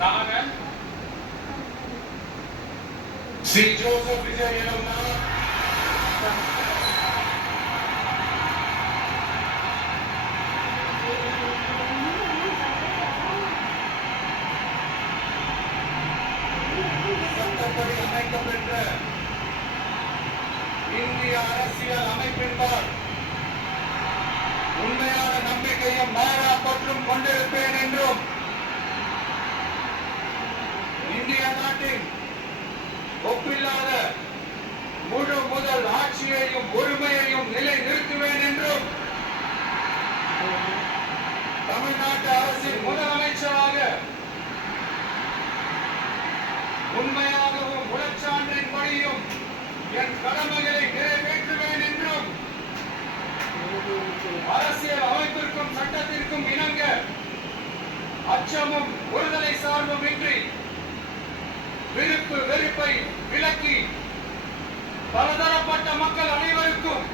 நான் C Joseph Vijay எனும் சட்டப்படி அமைக்கப்பெற்ற இந்திய அரசியல் அமைப்பின்பால் உண்மையான நம்பிக்கையும் மாறா பற்றும் கொண்டிருப்பேன் என்றும் இந்திய நாட்டின் ஒப்பில்லாத முழு முதல் ஆட்சியையும் ஒருமையையும் நிலை நிறுத்துவேன் என்றும் தமிழ்நாட்டு அரசின் முதலமைச்சராக உண்மையாகவும் உளச்சான்றின்படியும் என் கடமைகளை நிறைவேற்றுவேன் என்றும் அரசியல் அமைப்பிற்கும் சட்டத்திற்கும் இணங்க அச்சமும் ஒருதலை சார்பும் இன்றி விருப்பு வெறுப்பை விலக்கி பலதரப்பட்ட மக்கள் அனைவருக்கும்